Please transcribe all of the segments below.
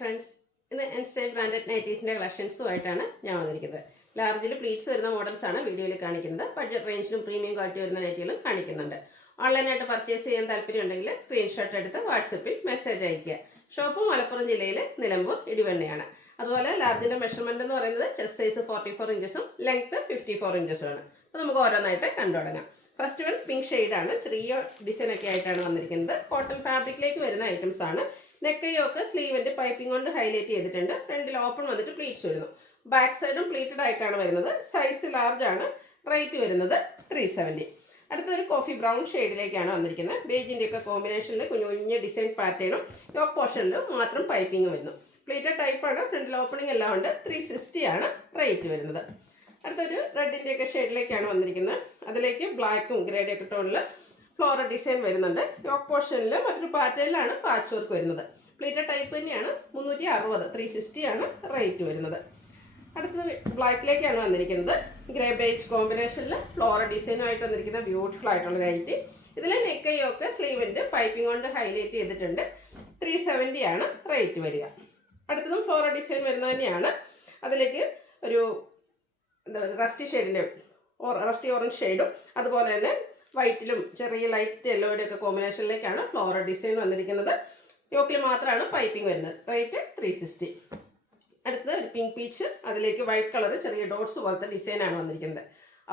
Friends, ഇന്ന് N Style branded നൈറ്റീസിൻ്റെ കളക്ഷൻസുമായിട്ടാണ് ഞാൻ വന്നിരിക്കുന്നത്. ലാർജിൽ പ്ലീറ്റ്സ് വരുന്ന മോഡൽസാണ് വീഡിയോയിൽ കാണിക്കുന്നത്. ബഡ്ജറ്റ് റേഞ്ചിലും പ്രീമിയം ക്വാളിറ്റി വരുന്ന നൈറ്റികളും കാണിക്കുന്നുണ്ട്. ഓൺലൈനായിട്ട് പർച്ചേസ് ചെയ്യാൻ താല്പര്യമുണ്ടെങ്കിൽ സ്ക്രീൻഷോട്ട് എടുത്ത് വാട്സപ്പിൽ മെസ്സേജ് അയയ്ക്കുക. ഷോപ്പ് മലപ്പുറം ജില്ലയിൽ നിലമ്പൂർ ഇടിവണ്ണയാണ്. അതുപോലെ ലാർജിൻ്റെ മെഷർമെൻറ്റ് എന്ന് പറയുന്നത് ചെസ്റ്റ് സൈസ് 44 ഇഞ്ചസും ലെങ്ത്ത് 54 ഇഞ്ചസുമാണ്. അപ്പോൾ നമുക്ക് ഓരോന്നായിട്ട് കണ്ടു തുടങ്ങാം. ഫസ്റ്റ് വൺ പിങ്ക് ഷെയ്ഡാണ്. ചെറിയ ഡിസൈനൊക്കെ ആയിട്ടാണ് വന്നിരിക്കുന്നത്. കോട്ടൺ ഫാബ്രിക്കിലേക്ക് വരുന്ന ഐറ്റംസ് ആണ്. നെക്ക് യോക്ക് സ്ലീവിൻ്റെ പൈപ്പിംഗ് കൊണ്ട് ഹൈലൈറ്റ് ചെയ്തിട്ടുണ്ട്. ഫ്രണ്ടിൽ ഓപ്പൺ വന്നിട്ട് പ്ലീറ്റ്സ് വരുന്നു. ബാക്ക് സൈഡും പ്ലീറ്റഡ് ആയിട്ടാണ് വരുന്നത്. സൈസ് ലാർജ് ആണ്. റേറ്റ് വരുന്നത് 370. അടുത്തൊരു കോഫി ബ്രൗൺ ഷെയ്ഡിലേക്കാണ് വന്നിരിക്കുന്നത്. ബേജിൻ്റെ ഒക്കെ കോമ്പിനേഷനിൽ കുഞ്ഞു കുഞ്ഞ് ഡിസൈൻ പാറ്റേണും യോക്ക് പോർഷനിൽ മാത്രം പൈപ്പിംഗ് വരുന്നു. പ്ലീറ്റഡ് ടൈപ്പാണ്. ഫ്രണ്ടിൽ ഓപ്പണിംഗ് എല്ലാം ഉണ്ട്. 360 ആണ് റേറ്റ് വരുന്നത്. അടുത്തൊരു റെഡിൻ്റെ ഒക്കെ ഷെയ്ഡിലേക്കാണ് വന്നിരിക്കുന്നത്. അതിലേക്ക് ബ്ലാക്കും ഗ്രേഡി ഒക്കെ ടോണിൽ ഫ്ലോറൽ ഡിസൈൻ വരുന്നുണ്ട്. യോക്ക് പോർഷനിൽ മറ്റൊരു പാറ്റേണിലാണ് പാച്ച് വർക്ക് വരുന്നത്. പ്ലീറ്റഡ് ടൈപ്പ് തന്നെയാണ്. 360, 360 ആണ് റേറ്റ് വരുന്നത്. അടുത്തത് ബ്ലാക്കിലേക്കാണ് വന്നിരിക്കുന്നത്. ഗ്രേ ബേജ് കോമ്പിനേഷനിൽ ഫ്ലോറൽ ഡിസൈനുമായിട്ട് വന്നിരിക്കുന്ന ബ്യൂട്ടിഫുൾ ആയിട്ടുള്ള നൈറ്റി. ഇതിൽ നെക്ക് യോക്ക് സ്ലീവിൻ്റെ പൈപ്പിംഗ് കൊണ്ട് ഹൈലൈറ്റ് ചെയ്തിട്ടുണ്ട്. 370 ആണ് റേറ്റ് വരിക. അടുത്തതും ഫ്ലോറൽ ഡിസൈൻ വരുന്നത് തന്നെയാണ്. അതിലേക്ക് ഒരു റസ്റ്റി ഷെയ്ഡിൻ്റെ റസ്റ്റി ഓറഞ്ച് ഷെയ്ഡും അതുപോലെ തന്നെ വൈറ്റിലും ചെറിയ ലൈറ്റ് യെല്ലോയുടെ ഒക്കെ കോമ്പിനേഷനിലേക്കാണ് ഫ്ലോറൽ ഡിസൈൻ വന്നിരിക്കുന്നത്. യോക്കിൽ മാത്രമാണ് പൈപ്പിംഗ് വരുന്നത്. റേറ്റ് 360. അടുത്തത് ഒരു പിങ്ക് പീച്ച്, അതിലേക്ക് വൈറ്റ് കളർ ചെറിയ ഡോട്ട്സ് പോലത്തെ ഡിസൈനാണ് വന്നിരിക്കുന്നത്.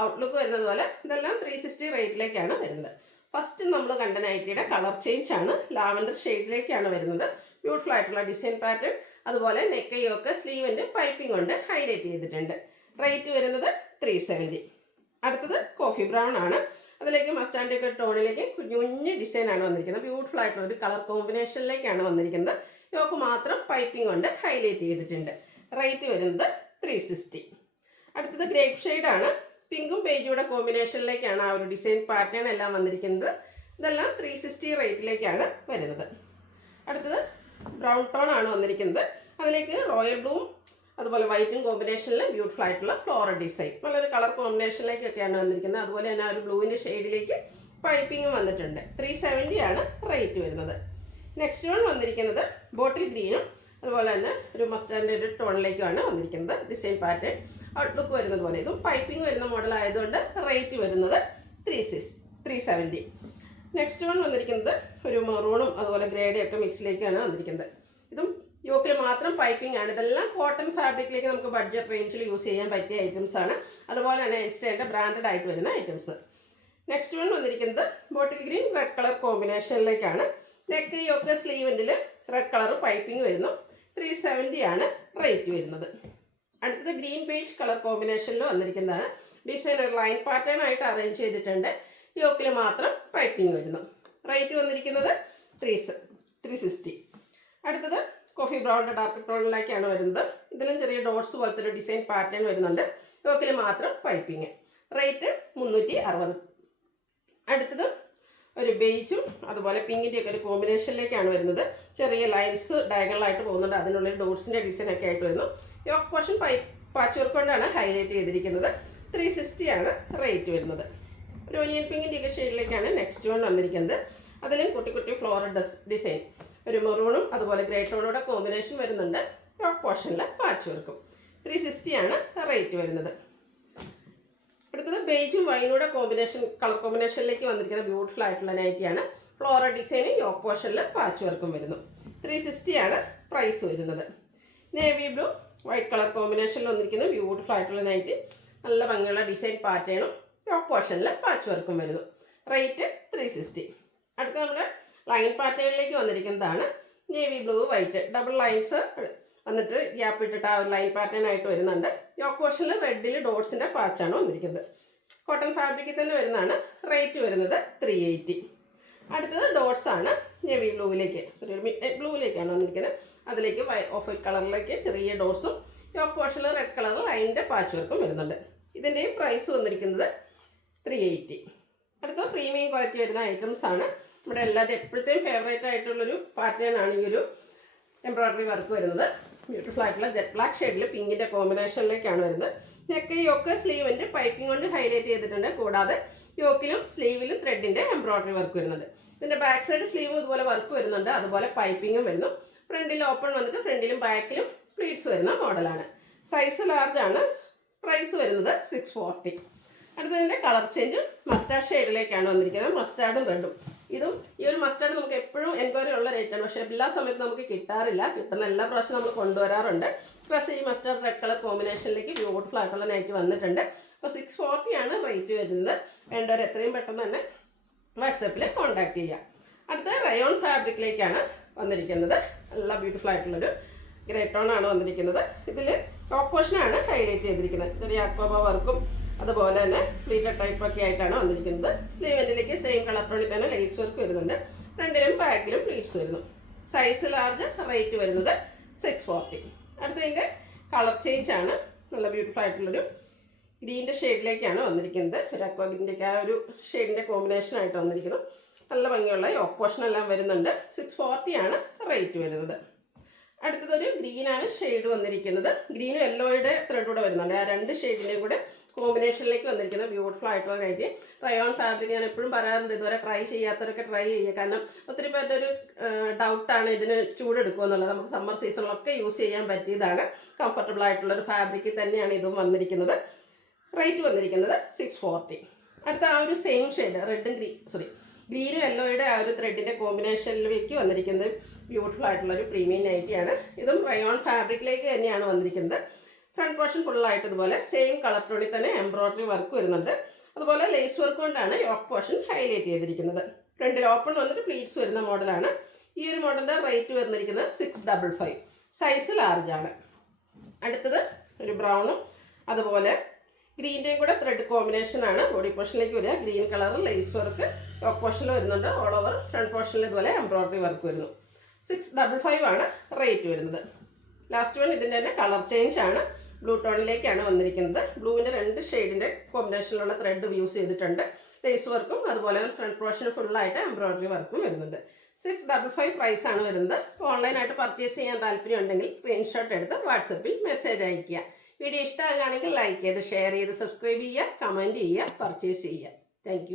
ഔട്ട്ലുക്ക് വരുന്നത് പോലെ ഇതെല്ലാം 360 റേറ്റിലേക്കാണ് വരുന്നത്. ഫസ്റ്റ് നമ്മൾ കണ്ട നൈറ്റിയുടെ കളർ ചേഞ്ച് ആണ്. ലാവൻഡർ ഷെയ്ഡിലേക്കാണ് വരുന്നത്. ബ്യൂട്ടിഫുൾ ആയിട്ടുള്ള ഡിസൈൻ പാറ്റേൺ, അതുപോലെ നെക്ക് യോക്ക് സ്ലീവിൻ്റെ പൈപ്പിംഗ് കൊണ്ട് ഹൈലൈറ്റ് ചെയ്തിട്ടുണ്ട്. റേറ്റ് വരുന്നത് 370. അടുത്തത് കോഫി ബ്രൗൺ ആണ്. അതിലേക്ക് മസ്റ്റാൻഡ് ഒക്കെ ടോണിലേക്ക് കുഞ്ഞു ഡിസൈനാണ് വന്നിരിക്കുന്നത്. ബ്യൂട്ടിഫുൾ ആയിട്ടുള്ള ഒരു കളർ കോമ്പിനേഷനിലേക്കാണ് വന്നിരിക്കുന്നത്. യോക്ക് മാത്രം പൈപ്പിംഗ് കൊണ്ട് ഹൈലൈറ്റ് ചെയ്തിട്ടുണ്ട്. റേറ്റ് വരുന്നത് 360. അടുത്തത് ഗ്രേപ്പ് ഷെയ്ഡാണ്. പിങ്കും ബേജുടെ കോമ്പിനേഷനിലേക്കാണ് ആ ഒരു ഡിസൈൻ പാറ്റേൺ എല്ലാം വന്നിരിക്കുന്നത്. ഇതെല്ലാം 360 റേറ്റിലേക്കാണ് വരുന്നത്. അടുത്തത് ബ്രൗൺ ടോൺ ആണ് വന്നിരിക്കുന്നത്. അതിലേക്ക് റോയൽ ബ്ലൂവും അതുപോലെ വൈറ്റും കോമ്പിനേഷനിൽ ബ്യൂട്ടിഫുൾ ആയിട്ടുള്ള ഫ്ലോറൽ ഡിസൈൻ നല്ലൊരു കളർ കോമ്പിനേഷനിലേക്കൊക്കെയാണ് വന്നിരിക്കുന്നത്. അതുപോലെ തന്നെ ആ ഒരു ബ്ലൂവിൻ്റെ ഷെയ്ഡിലേക്ക് പൈപ്പിങ്ങും വന്നിട്ടുണ്ട്. 370 ആണ് റേറ്റ് വരുന്നത്. നെക്സ്റ്റ് വൺ വന്നിരിക്കുന്നത് ബോട്ടിൽ ഗ്രീനും അതുപോലെ തന്നെ ഒരു മസ്റ്റാൻഡ് ഒരു ടോണിലേക്കുമാണ് വന്നിരിക്കുന്നത്. ഡിസൈൻ പാറ്റേൺ ഔട്ട്ലുക്ക് വരുന്നത് പോലെ ഇതും പൈപ്പിംഗ് വരുന്ന മോഡൽ ആയതുകൊണ്ട് റേറ്റ് വരുന്നത് 370. നെക്സ്റ്റ് വൺ വന്നിരിക്കുന്നത് ഒരു മെറൂണും അതുപോലെ ഗ്രേഡി ഒക്കെ മിക്സിലേക്കാണ് വന്നിരിക്കുന്നത്. ഇതും യോക്കിൽ മാത്രം പൈപ്പിംഗ് ആണ്. ഇതെല്ലാം കോട്ടൺ ഫാബ്രിക്കിലേക്ക് നമുക്ക് ബഡ്ജറ്റ് റേഞ്ചിൽ യൂസ് ചെയ്യാൻ പറ്റിയ ഐറ്റംസ് ആണ്. അതുപോലെ തന്നെ ഇൻസ്റ്റൻ്റെ ബ്രാൻഡഡ് ആയിട്ട് വരുന്ന ഐറ്റംസ്. നെക്സ്റ്റ് വൺ വന്നിരിക്കുന്നത് ബോട്ടിൽ ഗ്രീൻ റെഡ് കളർ കോമ്പിനേഷനിലേക്കാണ്. നെക്ക് യോക്ക് സ്ലീവിൻ്റെ റെഡ് കളർ പൈപ്പിംഗ് വരുന്നു. 370 ആണ് റേറ്റ് വരുന്നത്. അടുത്തത് ഗ്രീൻ ബേജ് കളർ കോമ്പിനേഷനിൽ വന്നിരിക്കുന്നതാണ്. ഡിസൈൻ ഒരു ലൈൻ പാറ്റേൺ ആയിട്ട് അറേഞ്ച് ചെയ്തിട്ടുണ്ട്. യോക്കിൽ മാത്രം പൈപ്പിംഗ് വരുന്നു. റേറ്റ് വന്നിരിക്കുന്നത് 360. അടുത്തത് കോഫി ബ്രൗണിൻ്റെ ഡാർക്ക് ടോണിലേക്കാണ് വരുന്നത്. ഇതിലും ചെറിയ ഡോട്ട്സ് പോലത്തെ ഒരു ഡിസൈൻ പാറ്റേൺ വരുന്നുണ്ട്. യോക്കിൽ മാത്രം പൈപ്പിംഗ്. റേറ്റ് 360. അടുത്തത് ഒരു ബേജും അതുപോലെ പിങ്കിൻ്റെ ഒക്കെ ഒരു കോമ്പിനേഷനിലേക്കാണ് വരുന്നത്. ചെറിയ ലൈൻസ് ഡയഗണലായിട്ട് പോകുന്നുണ്ട്. അതിനുള്ളിൽ ഡോട്ട്സിൻ്റെ ഡിസൈൻ ഒക്കെ ആയിട്ട് വരുന്നു. യോക്ക് പോർഷൻ പാച്ച് വർക്ക് കൊണ്ടാണ് ഹൈലൈറ്റ് ചെയ്തിരിക്കുന്നത്. 360 ആണ് റേറ്റ് വരുന്നത്. ഒരു ഒനിയൻ പിങ്കിൻ്റെ ഒക്കെ ഷെയ്ഡിലേക്കാണ് നെക്സ്റ്റ് വൺ വന്നിരിക്കുന്നത്. അതിലും കുട്ടി കുട്ടി ഫ്ലോറൽ ഡിസൈൻ ഒരു മെറൂണും അതുപോലെ ഗ്രേ ടോണോടെ കോമ്പിനേഷൻ വരുന്നുണ്ട്. യോക്ക് പോർഷനിൽ പാച്ച് വർക്കും. 360 ആണ് റേറ്റ് വരുന്നത്. അടുത്തത് ബേജും വൈനൂടെ കളർ കോമ്പിനേഷനിലേക്ക് വന്നിരിക്കുന്ന ബ്യൂട്ടിഫുൾ ആയിട്ടുള്ള നൈറ്റിയാണ്. ഫ്ലോറൽ ഡിസൈനും യോക്ക് പോർഷനിൽ പാച്ച് വർക്കും വരുന്നു. 360 ആണ് പ്രൈസ് വരുന്നത്. നേവി ബ്ലൂ വൈറ്റ് കളർ കോമ്പിനേഷനിൽ വന്നിരിക്കുന്ന ബ്യൂട്ടിഫുൾ ആയിട്ടുള്ള നൈറ്റി. നല്ല ഭംഗിയുള്ള ഡിസൈൻ പാറ്റേണും യോക്ക് പോർഷനിൽ പാച്ച് വർക്കും വരുന്നു. റേറ്റ് 360. അടുത്ത നമ്മുടെ ലൈൻ പാറ്റേണിലേക്ക് വന്നിരിക്കുന്നതാണ്. Navy blue white double lines വന്നിട്ട് ഗ്യാപ്പ് ഇട്ടിട്ട് ആ ഒരു ലൈൻ പാറ്റേൺ ആയിട്ട് വരുന്നുണ്ട്. യോക്ക് പോർഷനിൽ റെഡിൽ ഡോട്ട്സിൻ്റെ പാച്ചാണ് വന്നിരിക്കുന്നത്. കോട്ടൺ ഫാബ്രിക്കിൽ തന്നെ വരുന്നതാണ്. റേറ്റ് വരുന്നത് 380. അടുത്തത് ഡോട്ട്സ് ആണ്. നേവി ബ്ലൂവിലേക്ക് ചെറിയൊരു മിഡ് ബ്ലൂവിലേക്കാണ് വന്നിരിക്കുന്നത്. അതിലേക്ക് ഓഫ് വൈറ്റ് കളറിലേക്ക് ചെറിയ ഡോട്ട്സും യോക്ക് പോർഷനിൽ റെഡ് കളർ ലൈനിൻ്റെ പാച്ച് വർക്കും വരുന്നുണ്ട്. ഇതിൻ്റെയും പ്രൈസ് വന്നിരിക്കുന്നത് 380. അടുത്തത് പ്രീമിയം ക്വാളിറ്റി വരുന്ന ഐറ്റംസ് ആണ്. നമ്മുടെ എല്ലാവരും എപ്പോഴത്തെയും ഫേവറേറ്റ് ആയിട്ടുള്ളൊരു പാറ്റേൺ ആണ് ഈ ഒരു എംബ്രോയ്ഡറി വർക്ക് വരുന്നത്. ബ്യൂട്ടിഫുൾ ആയിട്ടുള്ള ജെറ്റ് ബ്ലാക്ക് ഷെയ്ഡിൽ പിങ്കിൻ്റെ കോമ്പിനേഷനിലേക്കാണ് വരുന്നത്. നെക്ക് യോക്ക് സ്ലീവിൻ്റെ പൈപ്പിംഗ് കൊണ്ട് ഹൈലൈറ്റ് ചെയ്തിട്ടുണ്ട്. കൂടാതെ യോക്കിലും സ്ലീവിലും ത്രെഡിൻ്റെ എംബ്രോയ്ഡറി വർക്ക് വരുന്നുണ്ട്. ഇതിൻ്റെ ബാക്ക് സൈഡ് സ്ലീവും ഇതുപോലെ വർക്ക് വരുന്നുണ്ട്. അതുപോലെ പൈപ്പിങ്ങും വരുന്നു. ഫ്രണ്ടിൽ ഓപ്പൺ വന്നിട്ട് ഫ്രണ്ടിലും ബാക്കിലും പ്ലീറ്റ്സ് വരുന്ന മോഡലാണ്. സൈസ് ലാർജ് ആണ്. പ്രൈസ് വരുന്നത് 640. അടുത്തതിൻ്റെ കളർ ചേഞ്ച് മസ്റ്റാർഡ് ഷെയ്ഡിലേക്കാണ് വന്നിരിക്കുന്നത്. മസ്റ്റാർഡും റെഡും. ഇതും ഈ ഒരു മസ്റ്റാർഡ് നമുക്ക് എപ്പോഴും എൻക്വയറി ഉള്ള റേറ്റാണ്, പക്ഷേ എല്ലാ സമയത്തും നമുക്ക് കിട്ടാറില്ല. കിട്ടുന്ന എല്ലാ പ്രാവശ്യം നമ്മൾ കൊണ്ടുവരാറുണ്ട്. പക്ഷേ ഈ മസ്റ്റാർഡ് റെഡ് കളർ കോമ്പിനേഷനിലേക്ക് ബ്യൂട്ടിഫുൾ ആയിട്ടുള്ള നൈറ്റ് വന്നിട്ടുണ്ട്. അപ്പോൾ 640 ആണ് റേറ്റ് വരുന്നത്. വേണ്ടവർ എത്രയും പെട്ടെന്ന് തന്നെ വാട്സാപ്പിൽ കോൺടാക്ട് ചെയ്യുക. അടുത്ത റയോൺ ഫാബ്രിക്കിലേക്കാണ് വന്നിരിക്കുന്നത്. നല്ല ബ്യൂട്ടിഫുൾ ആയിട്ടുള്ളൊരു ഗ്രേ ടോൺ ആണ് വന്നിരിക്കുന്നത്. ഇതിൽ ടോപ്പ് പോർഷനാണ് ഹൈലൈറ്റ് ചെയ്തിരിക്കുന്നത്. ചെറിയ അക്വബ വർക്കും അതുപോലെ തന്നെ പ്ലീറ്റഡ് ടൈപ്പൊക്കെ ആയിട്ടാണ് വന്നിരിക്കുന്നത്. സ്ലീവെൻറ്റിലേക്ക് സെയിം കളർ ടോണിൽ തന്നെ ലേസ് വർക്ക് വരുന്നുണ്ട്. ഫ്രണ്ടിലും ബാക്കിലും പ്ലീറ്റ്സ് വരുന്നു. സൈസ് ലാർജ്, റേറ്റ് വരുന്നത് 640. അടുത്തതിൻ്റെ കളർ ചേഞ്ച് ആണ്. നല്ല ബ്യൂട്ടിഫുൾ ആയിട്ടുള്ളൊരു ഗ്രീൻ്റെ ഷെയ്ഡിലേക്കാണ് വന്നിരിക്കുന്നത്. ഒരു അക്വ ഗ്രീൻ്റെയൊക്കെ ആ ഒരു ഷെയ്ഡിൻ്റെ കോമ്പിനേഷനായിട്ട് വന്നിരിക്കുന്നു. നല്ല ഭംഗിയുള്ള യോക്ക് പോർഷൻ എല്ലാം വരുന്നുണ്ട്. 640 ആണ് റേറ്റ് വരുന്നത്. അടുത്തതൊരു ഗ്രീനാണ് ഷെയ്ഡ് വന്നിരിക്കുന്നത്. ഗ്രീനും യെല്ലോയുടെ ത്രെഡ് കൂടെ വരുന്നുണ്ട്. ആ രണ്ട് ഷെയ്ഡിൻ്റെയും കൂടെ കോമ്പിനേഷനിലേക്ക് വന്നിരിക്കുന്ന ബ്യൂട്ടിഫുൾ ആയിട്ടുള്ള നൈറ്റി. റയോൺ ഫാബ്രിക് ഞാൻ എപ്പോഴും പറയാറുണ്ട്, ഇതുവരെ ട്രൈ ചെയ്യാത്തവരൊക്കെ ട്രൈ ചെയ്യുക. കാരണം ഒത്തിരി പേരുടെ ഒരു ഡൗട്ടാണ് ഇതിന് ചൂടെടുക്കുക എന്നുള്ളത്. നമുക്ക് സമ്മർ സീസണിലൊക്കെ യൂസ് ചെയ്യാൻ പറ്റിയതാണ്. കംഫർട്ടബിൾ ആയിട്ടുള്ളൊരു ഫാബ്രിക്കിൽ തന്നെയാണ് ഇതും വന്നിരിക്കുന്നത്. റേറ്റ് വന്നിരിക്കുന്നത് 640. അടുത്ത ആ ഒരു സെയിം ഷെയ്ഡ് ഗ്രീനും യെല്ലോയുടെ ആ ഒരു ത്രെഡിൻ്റെ കോമ്പിനേഷനിലേക്ക് വന്നിരിക്കുന്നത് ബ്യൂട്ടിഫുൾ ആയിട്ടുള്ളൊരു പ്രീമിയം നൈറ്റിയാണ്. ഇതും റയോൺ ഫാബ്രിക്കിലേക്ക് തന്നെയാണ് വന്നിരിക്കുന്നത്. ഫ്രണ്ട് പോർഷൻ ഫുള്ളായിട്ട് ഇതുപോലെ സെയിം കളർ ടോണിൽ തന്നെ എംബ്രോയ്ഡറി വർക്ക് വരുന്നുണ്ട്. അതുപോലെ ലേസ് വർക്ക് കൊണ്ടാണ് യോക്ക് പോർഷൻ ഹൈലൈറ്റ് ചെയ്തിരിക്കുന്നത്. ഫ്രണ്ടിൽ ഓപ്പൺ വന്നിട്ട് പ്ലീറ്റ്സ് വരുന്ന മോഡലാണ്. ഈ ഒരു മോഡലിൻ്റെ റേറ്റ് വന്നിരിക്കുന്നത് 655. സൈസ് ലാർജ് ആണ്. അടുത്തത് ഒരു ബ്രൗണും അതുപോലെ ഗ്രീൻ്റെയും കൂടെ ത്രെഡ് കോമ്പിനേഷനാണ് ബോഡി പോർഷനിലേക്ക് വരിക. Green colour lace work yoke പോർഷനിൽ വരുന്നുണ്ട്. ഓൾ ഓവർ ഫ്രണ്ട് പോർഷനിൽ ഇതുപോലെ എംബ്രോയ്ഡറി വർക്ക് വരുന്നു. 655 ആണ് റേറ്റ് വരുന്നത്. ലാസ്റ്റ് വൺ ഇതിൻ്റെ തന്നെ കളർ ചേഞ്ച് ആണ്. ബ്ലൂ ടോണിലേക്കാണ് വന്നിരിക്കുന്നത്. ബ്ലൂവിൻ്റെ രണ്ട് ഷെയ്ഡിൻ്റെ കോമ്പിനേഷനിലുള്ള ത്രെഡ് യൂസ് ചെയ്തിട്ടുണ്ട്. ലേസ് വർക്കും അതുപോലെ ഫ്രണ്ട് പോർഷൻ ഫുള്ളായിട്ട് എംബ്രോയ്ഡറി വർക്കും വരുന്നുണ്ട്. 655 പ്രൈസാണ് വരുന്നത്. ഓൺലൈനായിട്ട് പർച്ചേസ് ചെയ്യാൻ താല്പര്യം ഉണ്ടെങ്കിൽ സ്ക്രീൻഷോട്ട് എടുത്ത് വാട്സപ്പിൽ മെസ്സേജ് അയയ്ക്കുക. വീഡിയോ ഇഷ്ടമാകുകയാണെങ്കിൽ ലൈക്ക് ചെയ്ത് ഷെയർ ചെയ്ത് സബ്സ്ക്രൈബ് ചെയ്യുക, കമൻറ്റ് ചെയ്യുക, പർച്ചേസ് ചെയ്യുക. താങ്ക്